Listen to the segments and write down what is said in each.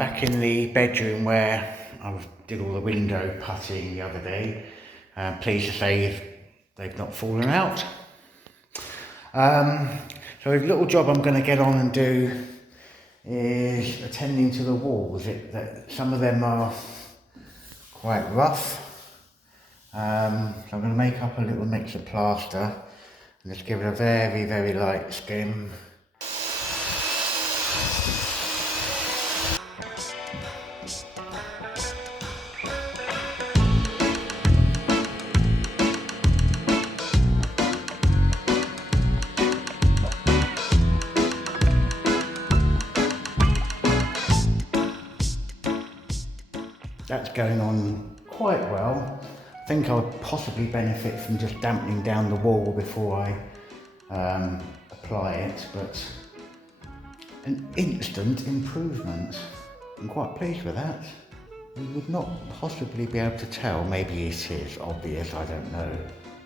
back in the bedroom where I did all the window putting the other day. Pleased to say they've not fallen out. So a little job I'm going to get on and do is attending to the walls. Some of them are quite rough. So I'm going to make up a little mix of plaster and just give it a very, very light skim. That's going on quite well. I think I'll possibly benefit from just dampening down the wall before I apply it, but an instant improvement. I'm quite pleased with that. You would not possibly be able to tell, maybe it is obvious, I don't know.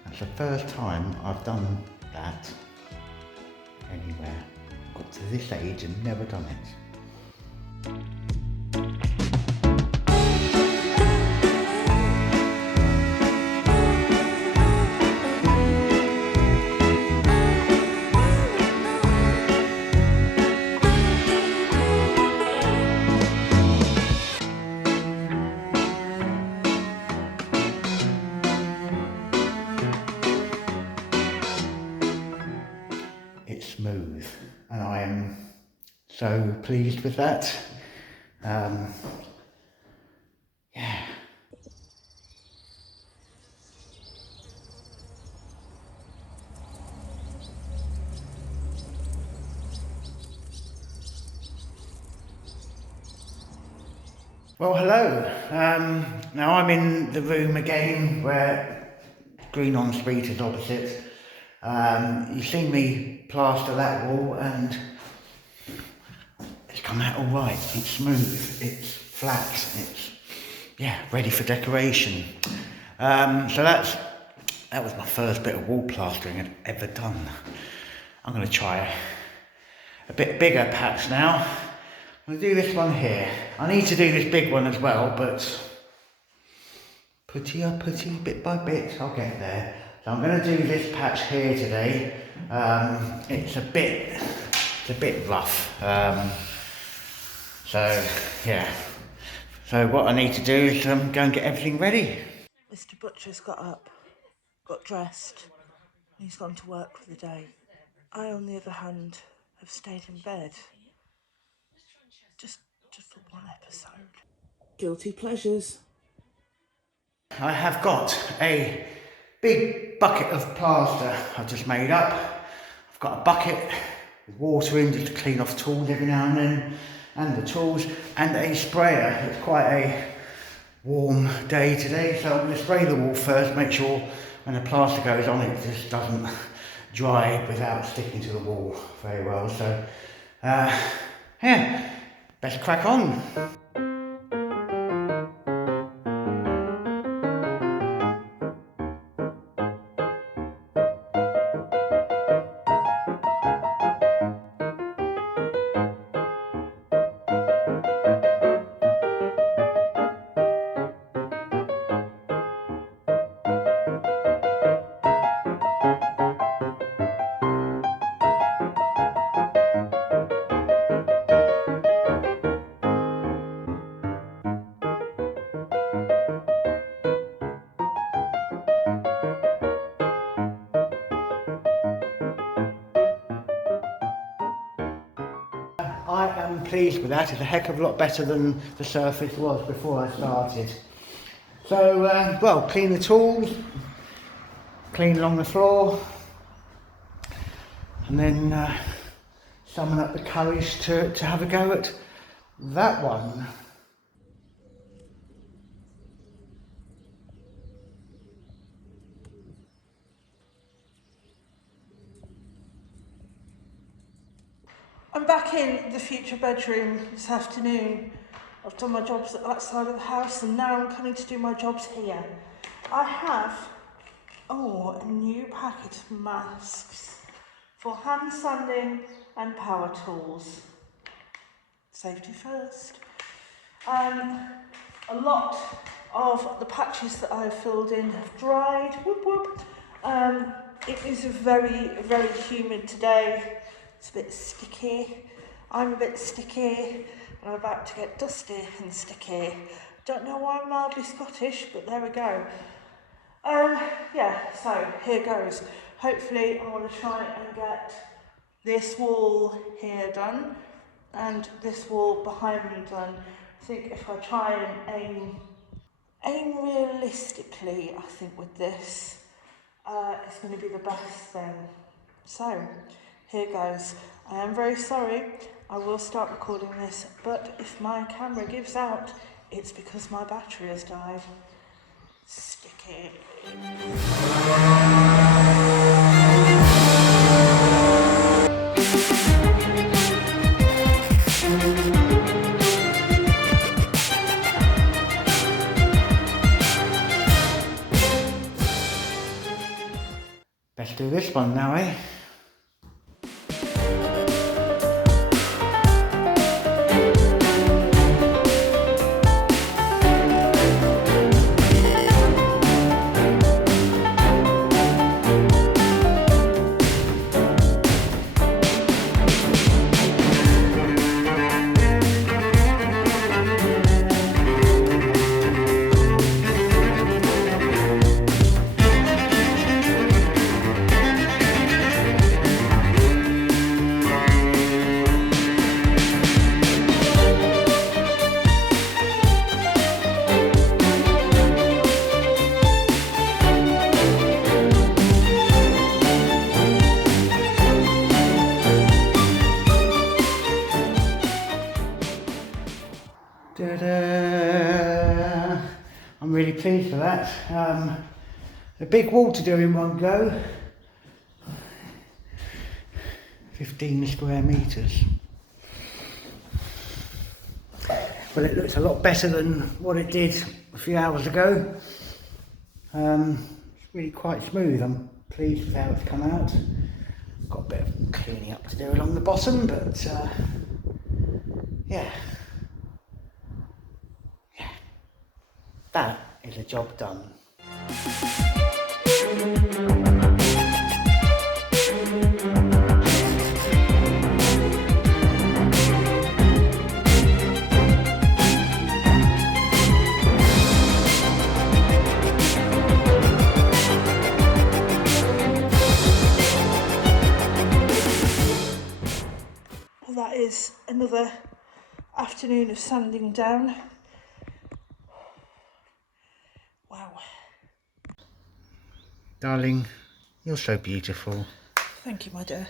That's the first time I've done that anywhere. Got to this age and never done it. It's smooth, and I am so pleased with that. Yeah. Well, hello. Now I'm in the room again where green en suite is opposite. You've seen me plaster that wall and it's come out all right. It's smooth, it's flat, it's, yeah, ready for decoration. So that was my first bit of wall plastering I'd ever done. I'm going to try a bit bigger patch now. I'm going to do this one here. I need to do this big one as well, but putty, bit by bit, I'll get there. So I'm going to do this patch here today. It's a bit rough. So yeah. So what I need to do is go and get everything ready. Mr. Butcher's got up, got dressed, and he's gone to work for the day. I, on the other hand, have stayed in bed. Just for one episode. Guilty pleasures. I have got a big bucket of plaster I've just made up. I've got a bucket with water in just to clean off tools every now and then, and the tools, and a sprayer. It's quite a warm day today, so I'm going to spray the wall first, make sure when the plaster goes on it just doesn't dry without sticking to the wall very well. So yeah, best crack on. I am pleased with that. It's a heck of a lot better than the surface was before I started. So, well, clean the tools, clean along the floor, and then summon up the courage to have a go at that one. I'm back in the future bedroom this afternoon. I've done my jobs at that side of the house and now I'm coming to do my jobs here. I have, a new packet of masks for hand sanding and power tools. Safety first. A lot of the patches that I've filled in have dried. Whoop whoop. It is very, very humid today. It's a bit sticky. I'm a bit sticky, and I'm about to get dusty and sticky. Don't know why I'm mildly Scottish, but there we go. Yeah, so here goes. Hopefully I want to try and get this wall here done and this wall behind me done. I think if I try and aim realistically, I think with this, it's going to be the best thing. So here goes. I am very sorry. I will start recording this, but if my camera gives out, it's because my battery has died. Sticky. Let's do this one now, eh? Ta-da! I'm really pleased for that. A big wall to do in one go. 15 square metres. Well, it looks a lot better than what it did a few hours ago. It's really quite smooth. I'm pleased with how it's come out. Got a bit of cleaning up to do along the bottom, but yeah. That is a job done. Well, that is another afternoon of sanding down. Wow. Darling, you're so beautiful. Thank you, my dear.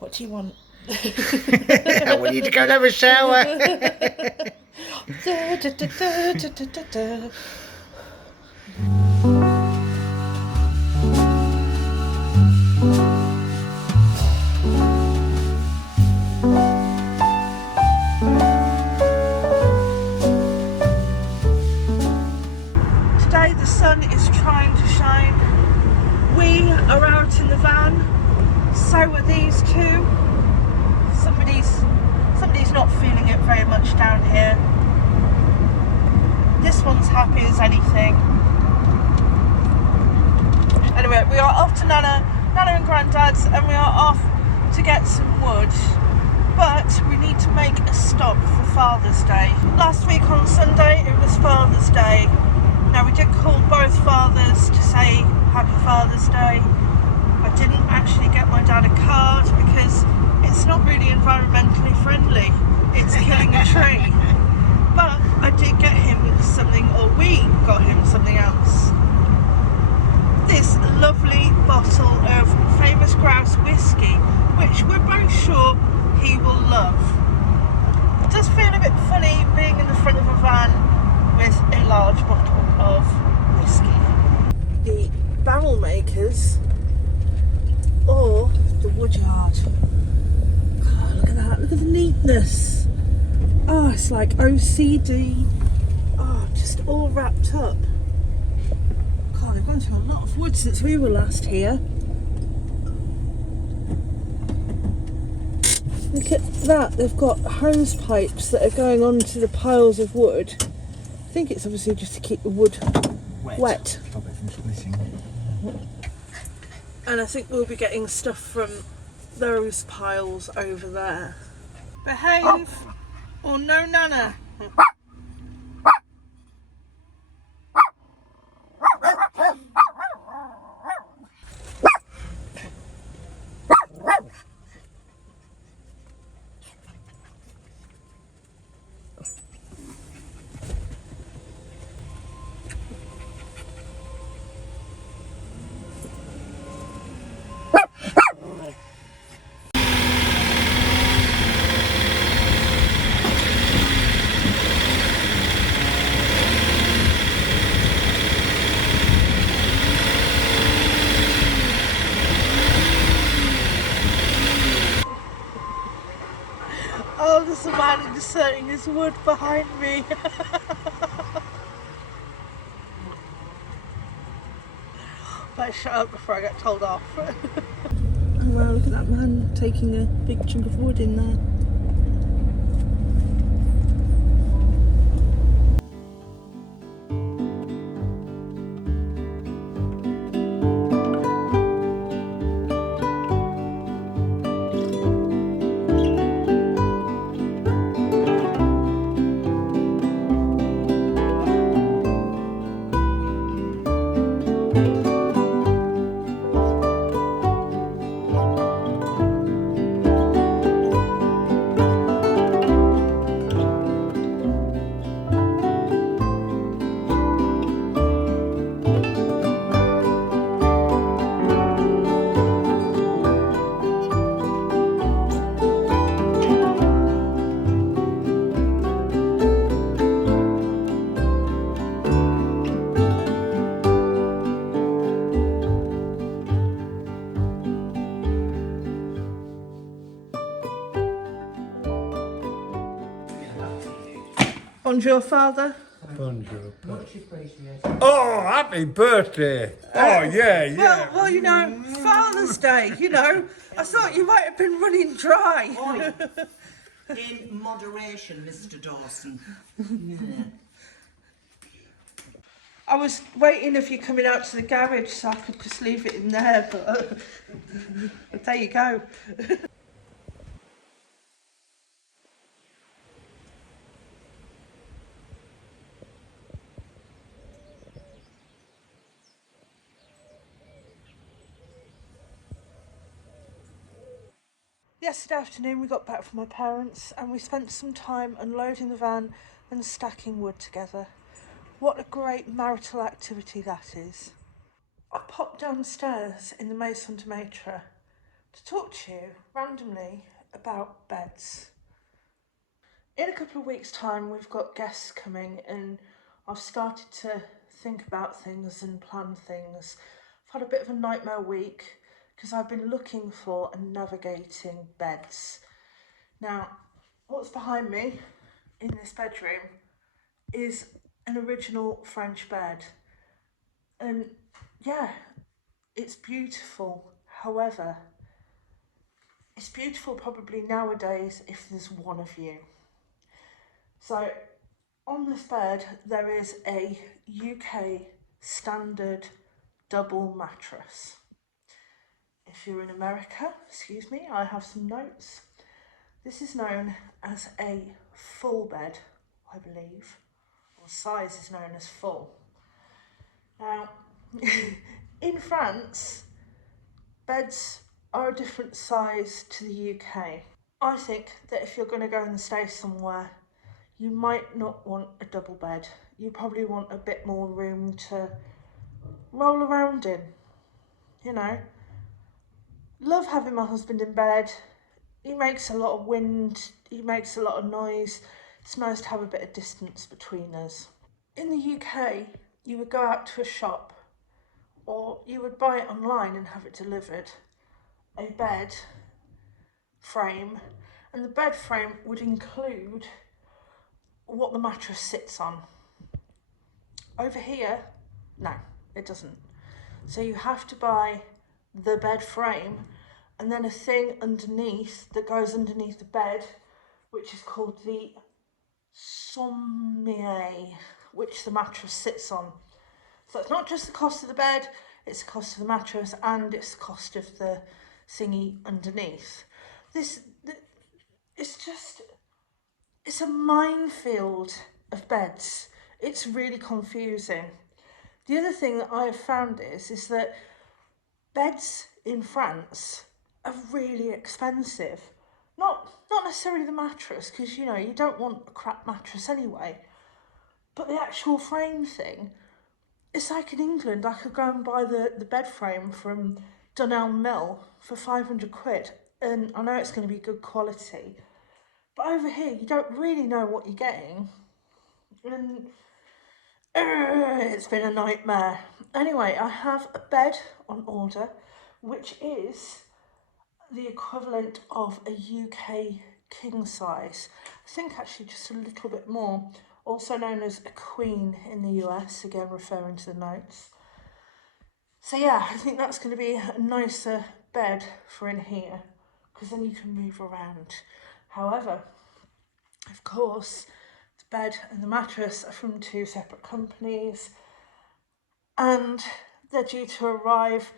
What do you want? I want you to go and have a shower. Da, da, da, da, da, da, da. Today the sun is trying to shine. We are out in the van. So are these two. Somebody's not feeling it very much down here. This one's happy as anything. Anyway, we are off to Nana and Grandad's, and we are off to get some wood. But we need to make a stop for Father's Day. Last week on Sunday it was Father's Day. Now we did call both fathers to say Happy Father's Day. I didn't actually get my dad a card because it's not really environmentally friendly. It's killing a tree. But I did get him something, or we got him something else. This lovely bottle of Famous Grouse whiskey, which we're both sure he will love. It does feel a bit funny being in the front of a van with a large bottle of whiskey. The barrel makers or the Woodyard. Oh, look at that, look at the neatness. Oh, it's like OCD. Oh, just all wrapped up. God, they've gone through a lot of wood since we were last here. Look at that, they've got hose pipes that are going onto the piles of wood. I think it's obviously just to keep the wood wet. Stop it from splitting. And I think we'll be getting stuff from those piles over there. Behave or no nana. Oh, there's a man inserting his wood behind me. Better shut up before I get told off. Oh wow, look at that man taking a big chunk of wood in there. Bonjour, Father. Bonjour. Oh, happy birthday! Oh, yeah. Well, you know, Father's Day, you know. I thought you might have been running dry. In moderation, Mr. Dawson. I was waiting if you're coming out to the garage so I could just leave it in there, but there you go. Yesterday afternoon we got back from my parents and we spent some time unloading the van and stacking wood together. What a great marital activity that is. I popped downstairs in the Maison de Maitre to talk to you randomly about beds. In a couple of weeks' time we've got guests coming and I've started to think about things and plan things. I've had a bit of a nightmare week because I've been looking for and navigating beds. Now, what's behind me in this bedroom is an original French bed. And yeah, it's beautiful. However, it's beautiful probably nowadays if there's one of you. So on this bed, there is a UK standard double mattress. If you're in America, excuse me, I have some notes. This is known as a full bed, I believe, or size is known as full. Now, in France, beds are a different size to the UK. I think that if you're going to go and stay somewhere, you might not want a double bed. You probably want a bit more room to roll around in, you know. Love having my husband in bed. He makes a lot of wind, he makes a lot of noise. It's nice to have a bit of distance between us. In the UK, you would go out to a shop or you would buy it online and have it delivered. A bed frame, and the bed frame would include what the mattress sits on. Over here, no, it doesn't. So you have to buy the bed frame and then a thing underneath that goes underneath the bed, which is called the sommier, which the mattress sits on. So it's not just the cost of the bed, it's the cost of the mattress, and it's the cost of the thingy underneath. It's a minefield of beds. It's really confusing. The other thing that I have found is that beds in France are really expensive. Not necessarily the mattress, because you don't want a crap mattress anyway, but the actual frame thing. It's like in England, I could go and buy the bed frame from Dunelm Mill for 500 quid, and I know it's going to be good quality, but over here you don't really know what you're getting, and it's been a nightmare. Anyway, I have a bed on order, which is the equivalent of a UK king size. I think actually just a little bit more. Also known as a queen in the US, again referring to the notes. So yeah, I think that's going to be a nicer bed for in here, because then you can move around. However, of course, the bed and the mattress are from two separate companies, and they're due to arrive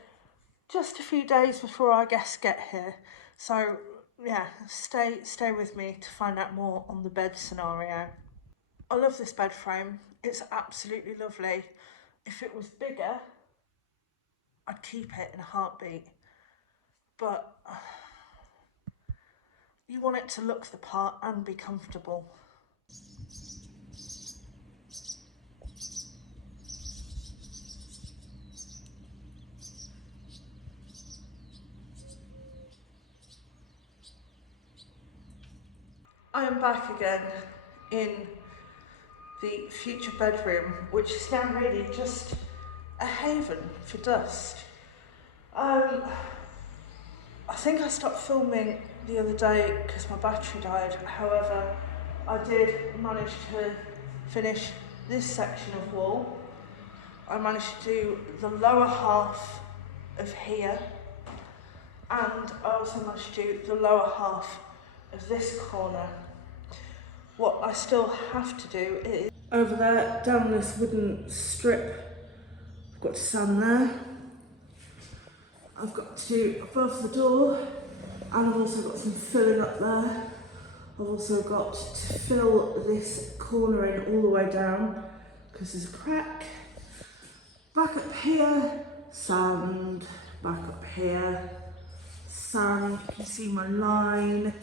just a few days before our guests get here. So yeah, stay with me to find out more on the bed scenario. I love this bed frame. It's absolutely lovely. If it was bigger, I'd keep it in a heartbeat. But you want it to look the part and be comfortable. I am back again in the future bedroom, which is now really just a haven for dust. I think I stopped filming the other day because my battery died. However, I did manage to finish this section of wall. I managed to do the lower half of here, and I also managed to do the lower half of this corner. What I still have to do is over there, down this wooden strip, I've got to sand there. I've got to do above the door, and I've also got some filling up there. I've also got to fill this corner in all the way down, because there's a crack. Back up here, sand. Back up here, sand. You can see my line.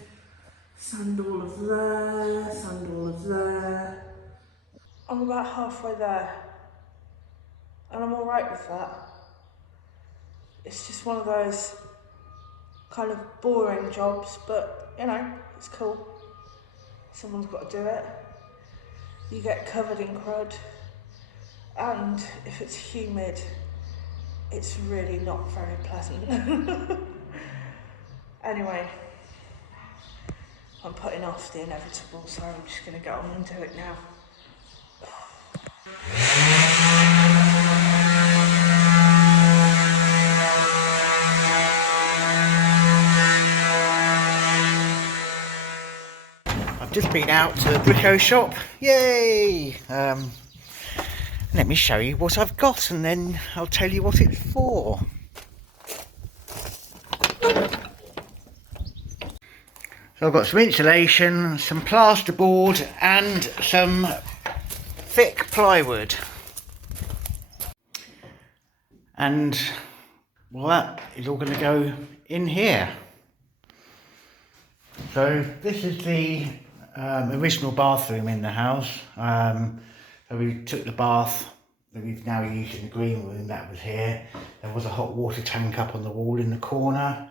Sand all of there, sand all of there. I'm about halfway there, and I'm alright with that. It's just one of those kind of boring jobs, but it's cool. Someone's got to do it. You get covered in crud, and if it's humid, it's really not very pleasant. Anyway, I'm putting off the inevitable, so I'm just going to get on and do it now. I've just been out to the Brico shop. Yay! Let me show you what I've got, and then I'll tell you what it's for. So I've got some insulation, some plasterboard, and some thick plywood. And well, that is all going to go in here. So this is the original bathroom in the house. So we took the bath that we've now used in the green room, that was here. There was a hot water tank up on the wall in the corner.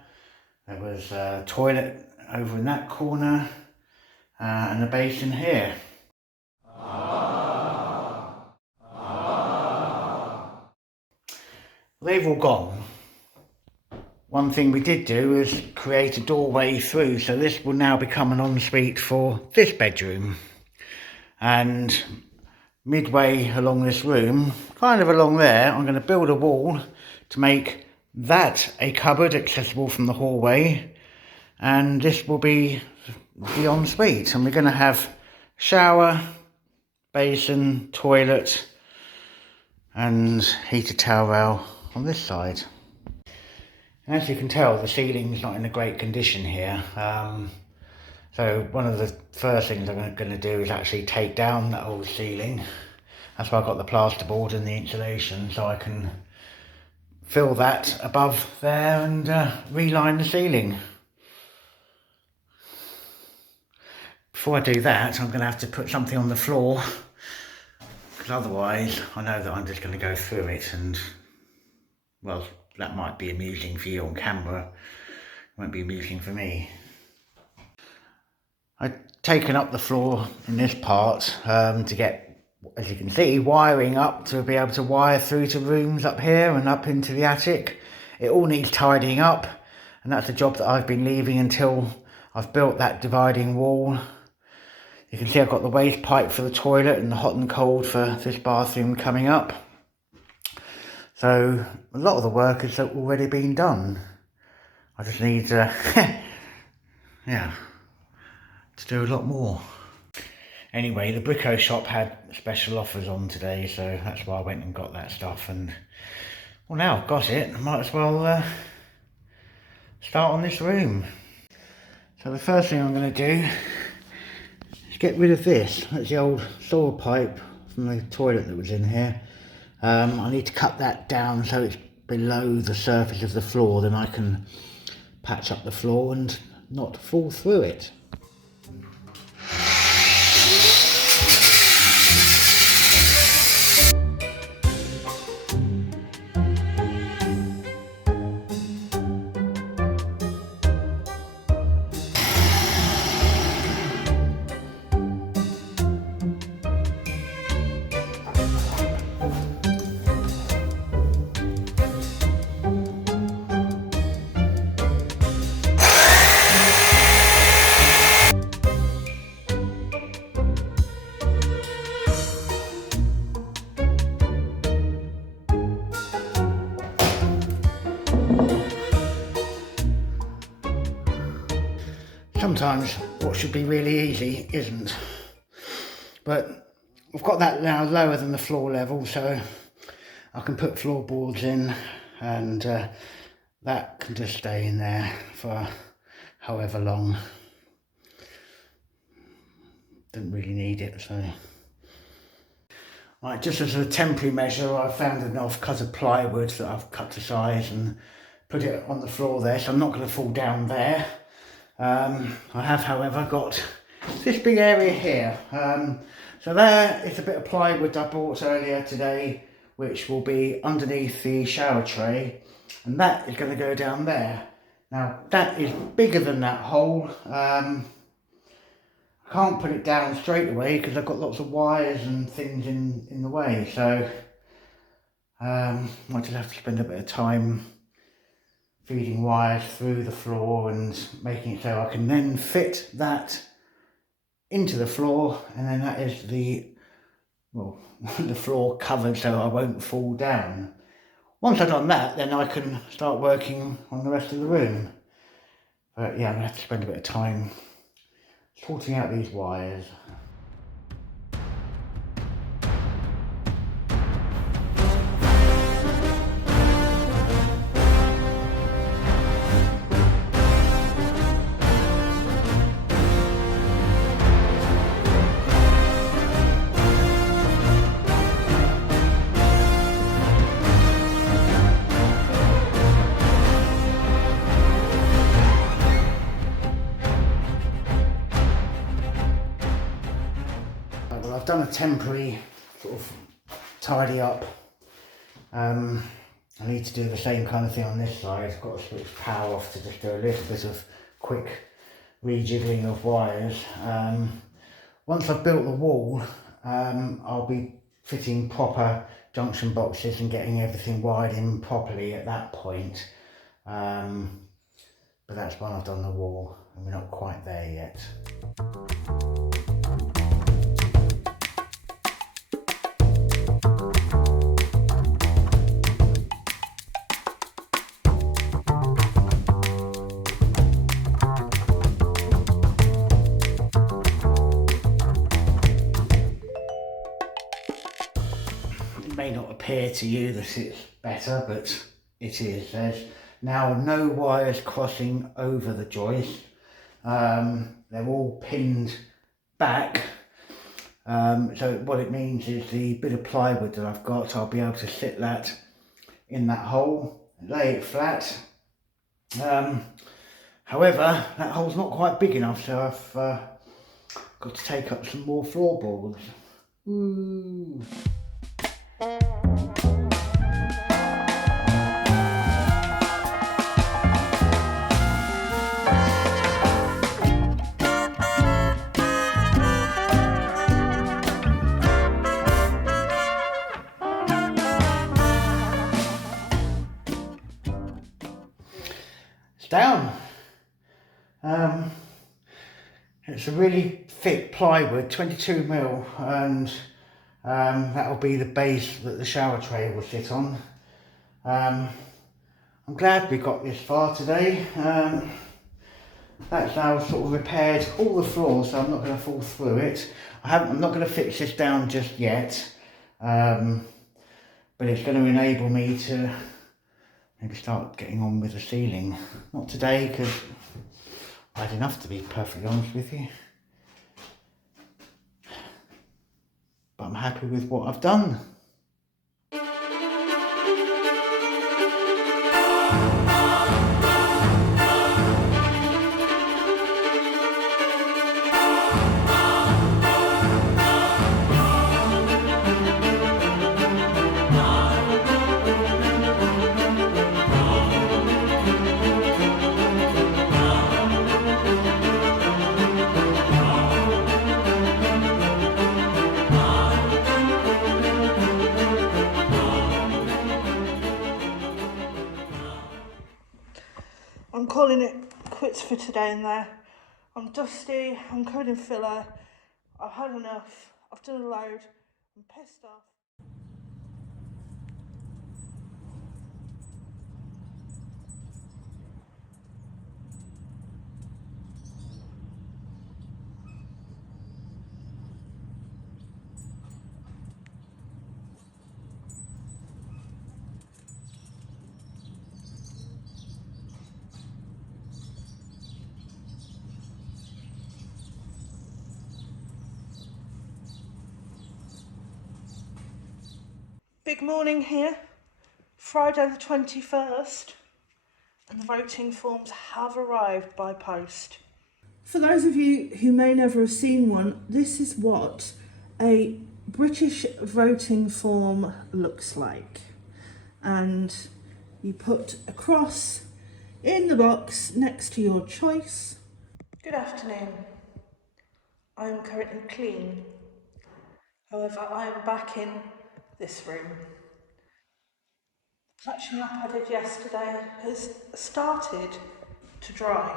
There was a toilet over in that corner, and a basin here. They've all gone. One thing we did do is create a doorway through, so this will now become an ensuite for this bedroom. And midway along this room, kind of along there, I'm going to build a wall to make that a cupboard accessible from the hallway, and this will be the ensuite. And we're going to have shower, basin, toilet and heated towel rail on this side. And as you can tell, the ceiling's not in a great condition here. So one of the first things I'm going to do is actually take down that old ceiling. That's why I've got the plasterboard and the insulation, so I can fill that above there and reline the ceiling. Before I do that, I'm going to have to put something on the floor, because otherwise I know that I'm just going to go through it, and well, that might be amusing for you on camera, it won't be amusing for me. I've taken up the floor in this part to get, as you can see, wiring up to be able to wire through to rooms up here and up into the attic. It all needs tidying up, and that's a job that I've been leaving until I've built that dividing wall. You can see I've got the waste pipe for the toilet and the hot and cold for this bathroom coming up. So a lot of the work has already been done. I just need to do a lot more. Anyway, the Brico shop had special offers on today, so that's why I went and got that stuff. And well, now I've got it, I might as well start on this room. So the first thing I'm going to do is get rid of this. That's the old sewer pipe from the toilet that was in here. I need to cut that down so it's below the surface of the floor, then I can patch up the floor and not fall through it. Sometimes what should be really easy isn't. But I've got that now lower than the floor level, so I can put floorboards in, and that can just stay in there for however long. Didn't really need it, so. Right, just as a temporary measure, I've found enough cut of plywood that I've cut to size and put it on the floor there, so I'm not going to fall down there. I have, however, got this big area here. So there is a bit of plywood I bought earlier today, which will be underneath the shower tray, and that is going to go down there. Now that is bigger than that hole. I can't put it down straight away because I've got lots of wires and things in the way, so I just have to spend a bit of time feeding wires through the floor and making it so I can then fit that into the floor, and then that is the floor covered so I won't fall down. Once I've done that, then I can start working on the rest of the room. But yeah, I'm going to have to spend a bit of time sorting out these wires. Well, I've done a temporary sort of tidy up. I need to do the same kind of thing on this side. I've got to switch power off to just do a little bit of quick rejiggling of wires. Once I've built the wall, I'll be fitting proper junction boxes and getting everything wired in properly at that point. But that's when I've done the wall, and we're not quite there yet. may not appear to you that it's better, but it is. There's now no wires crossing over the joist. They're all pinned back. So what it means is the bit of plywood that I've got, I'll be able to sit that in that hole, lay it flat. However, that hole's not quite big enough, so I've got to take up some more floorboards. Ooh. It's down. It's a really thick plywood, 22mm, and that'll be the base that the shower tray will sit on. I'm glad we got this far today. That's now sort of repaired all the floors, so I'm not going to fall through it. I'm not going to fix this down just yet, but it's going to enable me to maybe start getting on with the ceiling. Not today, because I had enough, to be perfectly honest with you. But I'm happy with what I've done. I'm calling it quits for today and there. I'm dusty, I'm covered in filler, I've had enough, I've done a load, I'm pissed off. Big morning here, Friday the 21st, and the voting forms have arrived by post. For those of you who may never have seen one, this is what a British voting form looks like. And you put a cross in the box next to your choice. Good afternoon. I am currently clean. However, I am back in this room. The touching up I did yesterday has started to dry,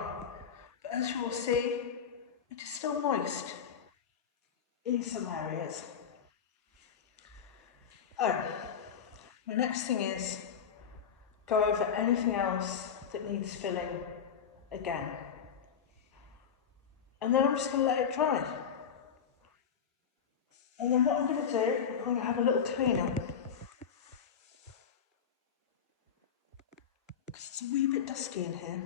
but as you will see, it is still moist in some areas. Oh, the next thing is go over anything else that needs filling again. And then I'm just going to let it dry. And then what I'm going to do, I'm going to have a little clean up. Because it's a wee bit dusty in here.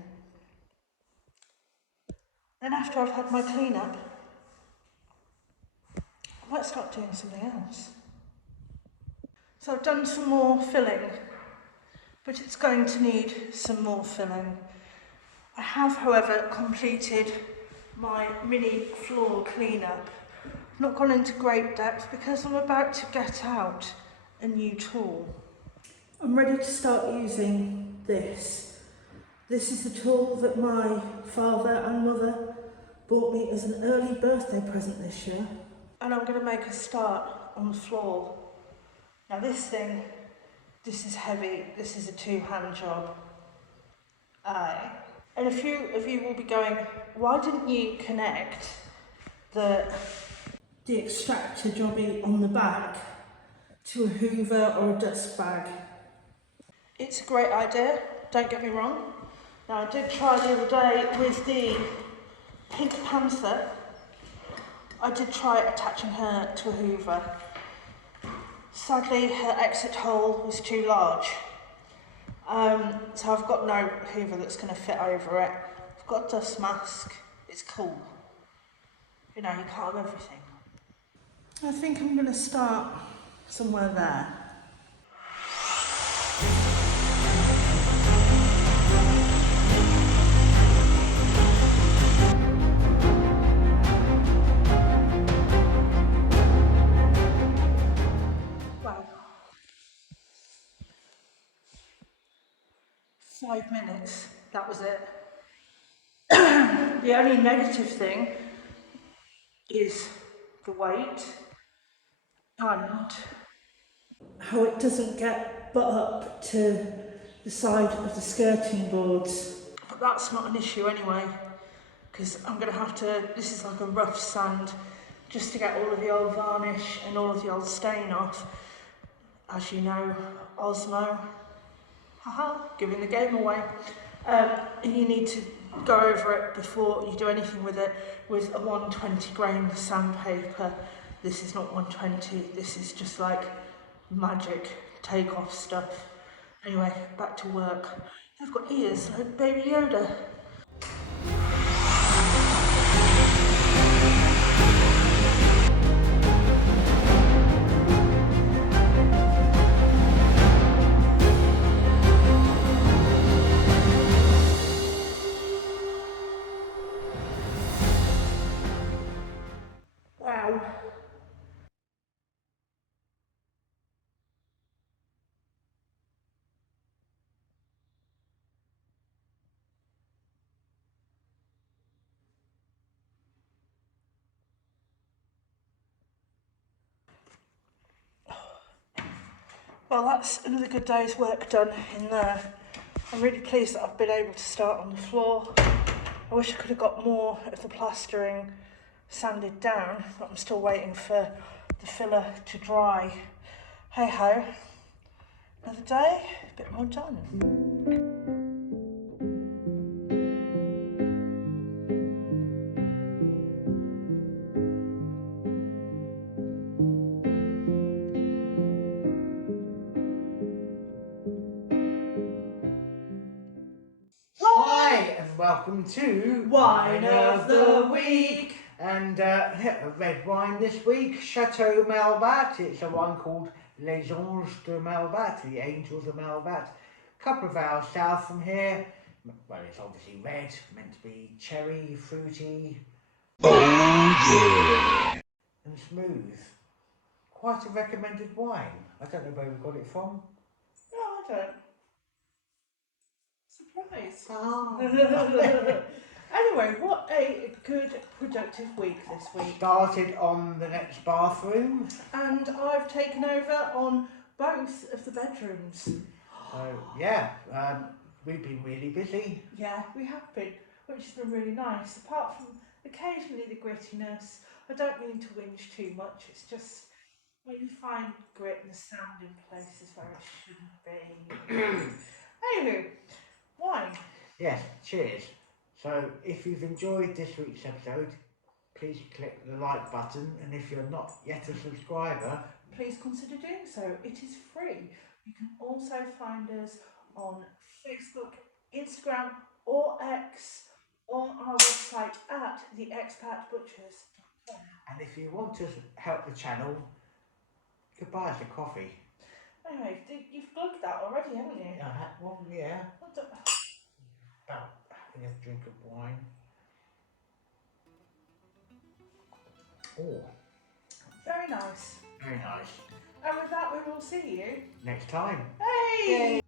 Then after I've had my clean up, I might start doing something else. So I've done some more filling, but it's going to need some more filling. I have, however, completed my mini floor cleanup. I've not gone into great depth because I'm about to get out a new tool. I'm ready to start using this. This is the tool that my father and mother bought me as an early birthday present this year. And I'm going to make a start on the floor. Now this is heavy, this is a two-hand job. Aye. And a few of you will be going, why didn't you connect the extractor jobby on the back to a hoover or a dust bag? It's a great idea, don't get me wrong. Now I did try the other day with the Pink Panther. I did try attaching her to a hoover. Sadly, her exit hole was too large. So I've got no hoover that's going to fit over it. I've got a dust mask. It's cool. You know, you can't have everything. I think I'm going to start somewhere there. Wow. 5 minutes, that was it. The only negative thing is the weight and how it doesn't get butt up to the side of the skirting boards. But that's not an issue anyway, because I'm going to have to, this is like a rough sand, just to get all of the old varnish and all of the old stain off. As you know, Osmo, haha, giving the game away. And you need to go over it before you do anything with it with a 120 grain sandpaper. This is not 120, this is just like magic take off stuff. Anyway, back to work. I've got ears like Baby Yoda. Wow. Well, that's another good day's work done in there. I'm really pleased that I've been able to start on the floor. I wish I could have got more of the plastering sanded down, but I'm still waiting for the filler to dry. Hey ho, another day, a bit more done. Hi and welcome to Wine of the Week. And a red wine this week, Chateau Malbat. It's a wine called Les Anges de Malbat, the Angels of Malbat. A couple of hours south from here. Well, it's obviously red, meant to be cherry, fruity. Oh yeah! And smooth. Quite a recommended wine. I don't know where we got it from. No, I don't. Surprise. Oh. Anyway, what a good, productive week this week. Started on the next bathroom. And I've taken over on both of the bedrooms. So, yeah, we've been really busy. Yeah, we have been, which has been really nice. Apart from occasionally the grittiness, I don't mean to whinge too much. It's just when you find grit and sand in places where it shouldn't be. Anywho, wine. Yes, cheers. So, if you've enjoyed this week's episode, please click the like button, and if you're not yet a subscriber, please consider doing so. It is free. You can also find us on Facebook, Instagram, or X, or our website at theexpatbutchers.com. and if you want to help the channel, you could buy us a coffee. Anyway, you've plugged that already, haven't you? Well, yeah. What the... About having a drink of wine. Oh, Very nice. very nice. And with that, we will see you Next time. Hey!